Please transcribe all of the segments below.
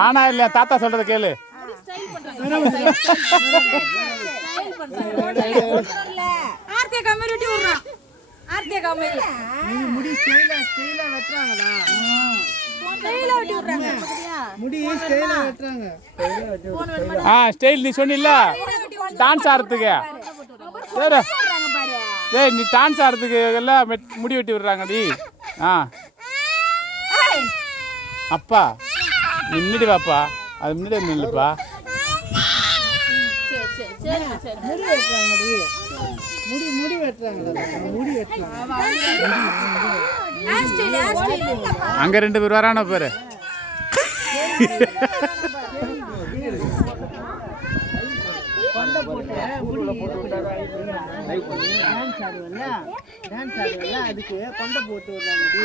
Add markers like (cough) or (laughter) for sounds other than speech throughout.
ஆனா இல்லையா? தாத்தா சொல்றத கேளு. ஆர்த்திய கம்மி வெட்டி விடுறான். ஆர்த்திய கம்மி முடி ஸ்டைலா ஸ்டைலா வெட்டுறாங்களா கையில வெட்டி விடுறாங்க. முடி ஸ்டைலா வெட்டுறாங்க? ஆ ஸ்டைல் நீ சொன்னில்ல? டான்ஸ் ஆடுறதுக்கு. சரி டேய் நீ டான்ஸ் ஆடுறதுக்கு எல்லாம் முடி வெட்டி விடுறாங்கடி. ஆ. அப்பா. முன்னாடி வாப்பா அது முன்னாடி நில்லுப்பா. அங்க ரெண்டு பேர் வரான பேரு கொண்டை போட்டு முடி டான்ஸ் ஆடுவல்ல? டான்ஸ் ஆடுவல்ல? அதுக்கு கொண்டை போட்டு விடுறாங்கடி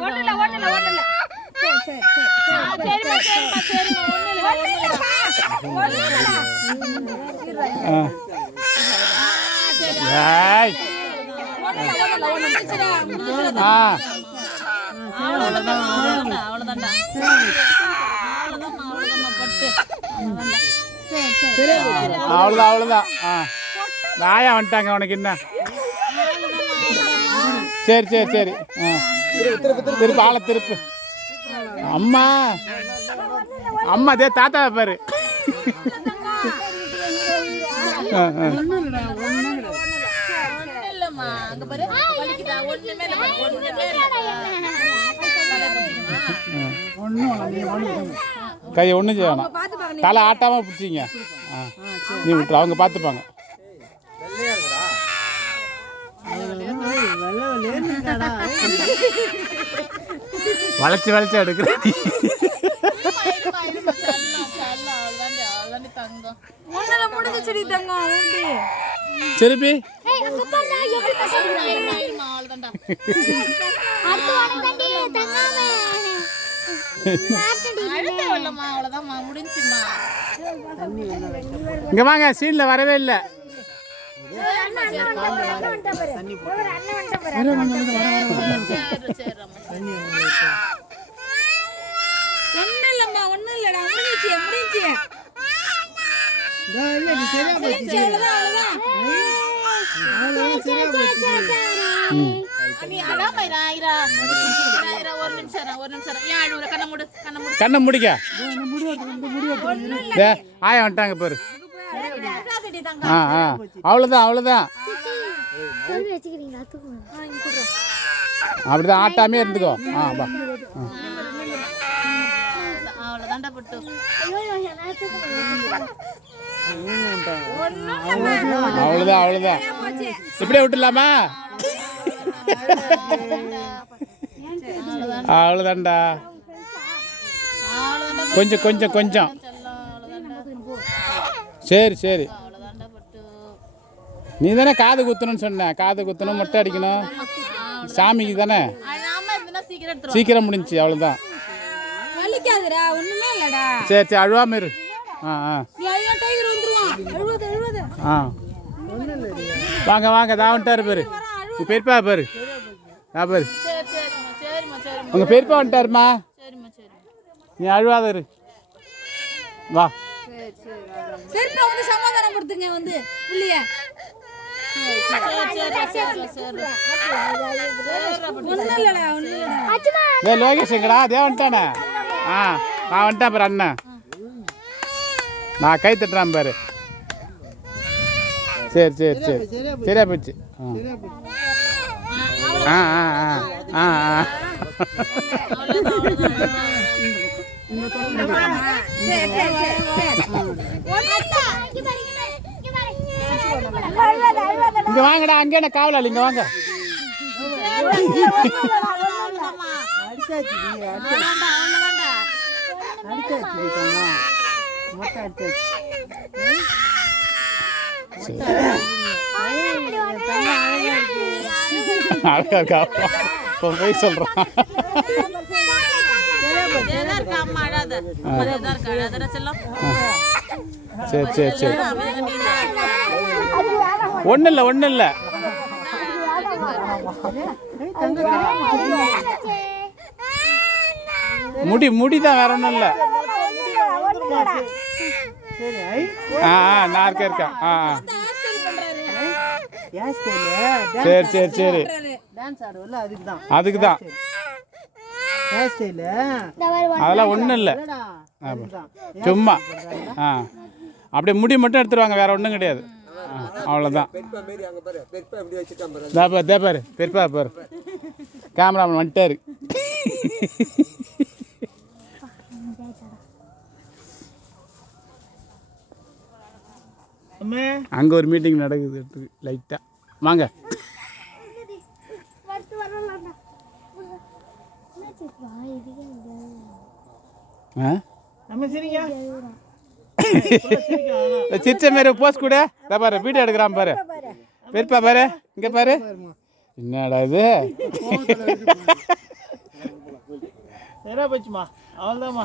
ஓட்டல ஓட்டல ஓட்டல சரி சரி சரி. ஆ. ஆ. அவ்வளோதான் அவ்வளோதான் ஆ. நாயா வந்துட்டாங்க உனக்கு என்ன சரி சரி சரி. ஆ. திருப்பு ஆளை திருப்பு. அம்மா. அம்மா அதே தாத்தாவை பாரு. கையை ஒன்றும் செய்ய வேணாம். தலை ஆட்டாமல் பிடிச்சிங்க. நீ விட்டுரு அவங்க பார்த்துப்பாங்க. வெள்ளை வெள்ளேன்னு இருக்காடா. வளைச்சி வளைச்சி அழுத்த இல்லம்மா அவ்வளவுதான்மா முடிஞ்சுமா இங்கே வாங்க சீனில் வரவே இல்லை. இல்லம்மா இல்லடா. முடிஞ்சிச்சு முடிஞ்சிச்சு. சரியா போச்சு. சரியா போச்சு. கண்ணை மூடு கண்ணை மூடு. கண்ணை முடிக்க. ஆயா வந்துட்டாங்க பாரு. ஆ ஆ. அவ்வளோதான் அவ்வளோதான் அப்படிதான் ஆட்டாமே இருந்துக்கோ. ஆ வா. அவ்வளோதான் அவ்வளோதான் இப்படியே விட்டுலாமா அவ்வளோதான்டா கொஞ்சம் கொஞ்சம் கொஞ்சம். சரி சரி. நீ தானே காது குத்தணும்னு சொன்ன. காது குத்தணும் மொட்டை அடிக்கணும். சாமிக்கு தானே? சீக்கிரம் முடிஞ்சுச்சு அவ்வளோதான் சரி சரி அழுவாம இரு ஆ ஆ. ஆ. வாங்க வாங்க தான் வந்துட்டாரு பேரு. உங்கள் பெரியப்பா பேரு. ஆ பேரு. உங்கள் பெரியப்பா வந்துட்டாருமா? நீ அழுவாத இரு. வா. செருப்பா வந்து வந்து. எங்கடா அதே வந்துட்டானே. ஆ நான் வந்துட்டேன் பாரு அண்ணன் நான் கை தட்டுறேன் பாரு. சரி சரி சரி. சரியா போச்சு. ஆ. ஆ ஆ ஆ. இங்க வாங்கடா அங்கே என்ன காவலாளி இங்க வாங்க. அடிச்சாச்சு டி, அடிச்சாச்சு. அடிச்சாச்சு டி, தங்கம். மொட்டை அடிச்சாச்சு. அழகா இருக்கா இப்போ போய் சொல்றான் சரி சரி சரி ஒன்றும் இல்லை ஒன்றும் இல்லை முடி முடி தான் வேற ஒன்றும் இல்லை ஆ ஆ நான் இருக்கேன் இருக்கேன் ஆ ஆ சரி சரி சரி. டான்ஸ் ஆடுவல அதுக்கு தான் அதுக்கு தான் ஹேர் ஸ்டைலு அதெல்லாம் ஒன்றும் இல்லை சும்மா. ஆ. அப்படியே முடி மட்டும் எடுத்துருவாங்க வேற ஒன்றும் கிடையாது. ஆ, அவ்வளோதான் தா பாரு. தே பாரு. பெருப்பா பாரு. கேமராமேன் வந்துட்டாரு அம்மே. அங்கே ஒரு மீட்டிங் நடக்குது லைட்டாக வாங்க ஆ நம்ம சரிங்க (laughs) சிரிச்ச மாரி போஸ் கூட. இதா பாரு வீடியோ எடுக்கிறான் பாரு. பெருப்பா பாரு இங்கே பாரு. என்னடா இது?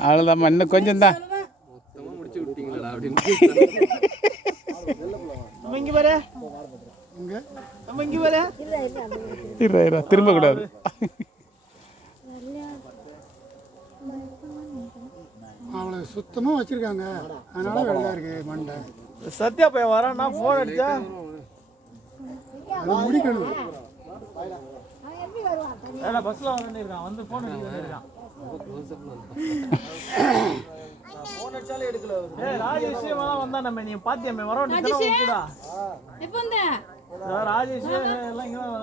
அவ்வளோதாம்மா இன்னும் கொஞ்சம் தான் திரும்ப கூடாது சுத்தமாக வச்சுருக்காங்க. அதனால வெள்ளை இருக்கு மண்டை. சத்யா பையன் வரான்னா ஃபோன் அடிச்சா? அது முடிக்கணும். ஏடா பஸ்ஸில் வரேன்னு இருக்கான் வந்து ஃபோன் அடிக்க வந்தா? வந்த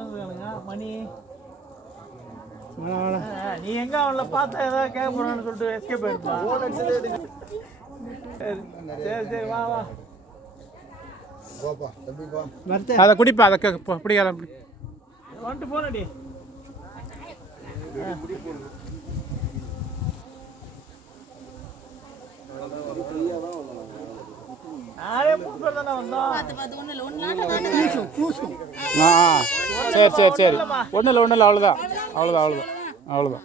வந்துருக்கானுங்க. மணி நீ எங்க அவள பார்த்தா ஏதாவது கேட்க போறான்னு சொல்லிட்டு எஸ்கேப் ஆயிருப்பா. ஃபோன் அடிச்சதே எடுக்க சரி சரி வா வா. அதை குடிப்பா அதை பிடிக்காத வந்துட்டு ஆ. சரி சரி சரி. ஒன்றும் இல்லை ஒன்றும் இல்லை அவ்வளோதான் அவ்வளோதான் அவ்வளோதான் அவ்வளோதான்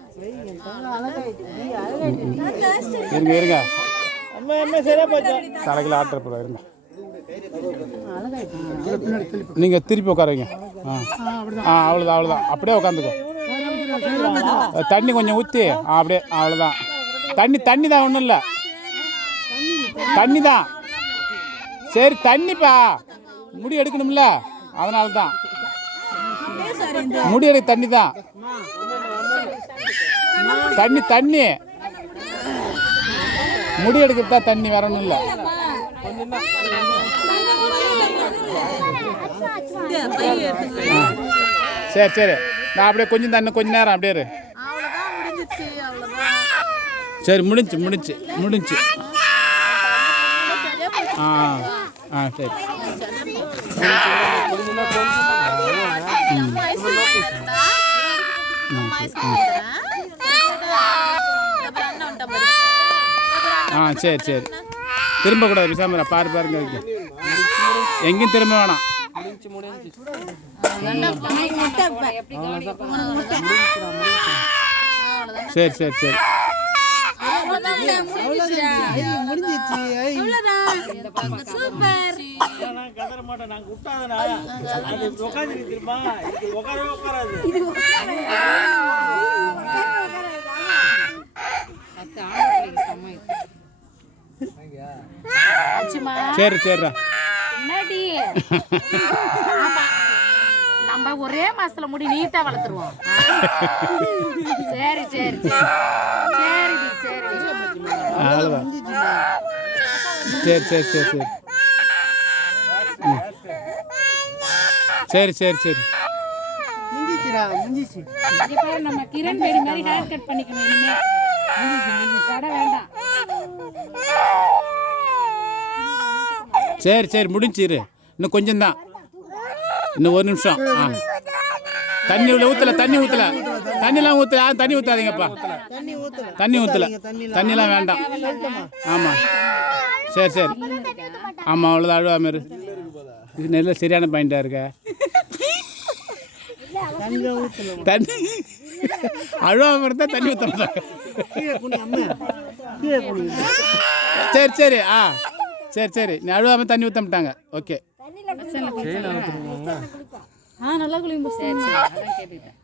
இருங்க இருங்க. அம்மா என்ன சரியா போச்சா? தலைக்கில் ஆட்டுற போல இருங்க. நீங்கள் திருப்பி உட்காருங்க. ஆ. ஆ அவ்வளோதான் அவ்வளோதான் அப்படியே உட்காந்துக்கோ. தண்ணி கொஞ்சம் ஊற்றி ஆ அப்படியே அவ்வளோதான் தண்ணி தண்ணி தான் ஒன்றும் இல்லை. தண்ணி தான் சரி தண்ணிப்பா. முடி எடுக்கணும்ல. அதனால தான் முடி எடுக்க தண்ணி தான் தண்ணி தண்ணி. முடி எடுக்கிறதா தண்ணி வரணும் இல்லை. சரி சரி. நான் அப்படியே கொஞ்சம் தண்ணி கொஞ்ச நேரம் அப்படியே சரி முடிஞ்சு முடிஞ்சு முடிஞ்சு. ஆ ஆ சரி. ம். ம் இருந்தா நம்ம ஐஸ்கிரீம் அண்ணன் வந்துட்டான் பாரு ஆ சரி சரி. திரும்ப கூடாது விசாமரா பாரு பாருங்க. எங்கேயும் திரும்ப வேணாம். சரி சரி சரி. முடிஞ்சிச்சு ஆச்சுமா. சரி சரிடா. என்னடி? ஆமா. நம்ம ஒரே மாசத்துல முடி நீட்டா வளர்த்துருவோம். சரி சரி சரி. சரிடி சரி. அவ்வளோதான் சரி சரி சரி சரி. சரி சரி சரி. முடிஞ்சிச்சுடா முடிஞ்சிச்சு நம்ம கிரண் பேடி மாதிரி ஹேர் கட் பண்ணிக்கணும் இனிமே. சரி சரி முடிஞ்சு இரு. இன்னும் கொஞ்சம் தான் இன்னும் ஒரு நிமிஷம். ஆ. தண்ணி உள்ள ஊற்றல தண்ணி ஊற்றல தண்ணிலாம் ஊற்ற யாரும் தண்ணி ஊற்றாதீங்கப்பா தண்ணி ஊற்றல தண்ணி தண்ணிலாம் வேண்டாம். ஆமாம் சரி சரி. ஆமாம் அவ்வளோதான் அழுவாம இரு இது நல்ல சரியான பாயிண்டாக இருக்க. தண்ணி ஊத்தல. தண்ணி அழுவாம இருந்தால் தண்ணி குனி சரி சரி ஆ. சரி சரி. நீ அழுவாம தண்ணி ஊற்ற மாட்டாங்க. ஓகே. ஆ நல்லா குளிக்கும் சரி சரி. அதான் கேட்டுக்கிட்டேன்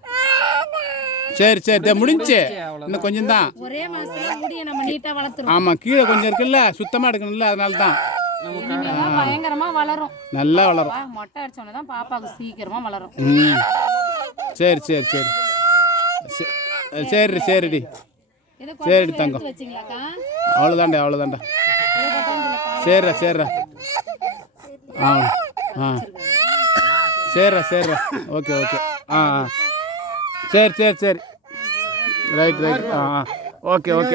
சரி சரி. இதோ முடிஞ்சுச்சு இன்னும் கொஞ்சம் தான் ஒரே மாசத்துல முடிய நம்ம நீட்டா வளர்த்துருவோம் ஆமாம் கீழே கொஞ்சம் இருக்குல்ல சுத்தமாக எடுக்கணும்ல அதனால தான் பயங்கரமா வளரும். நல்லா வளரும். மொட்டை அடிச்சோடனே தான் பாப்பாவுக்கு சீக்கிரமா வளரும். ம். சரி சரி சரி. சரி சரி சரிடி. இதை சரி, கொண்டு தங்கம். அவ்வளோதாண்டா அவ்வளோதாண்டா சரிடா சரிடா ஆ ஆ. சரிடா சரிடா ஓகே ஓகே. ஆ ஆ. சரி சரி சரி. Right right. ஆ ஆ. Okay okay.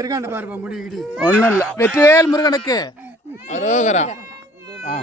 ஒன்றும் இல்லை. வெற்றிவேல் முருகனுக்கு. அரோகரா. ஆ.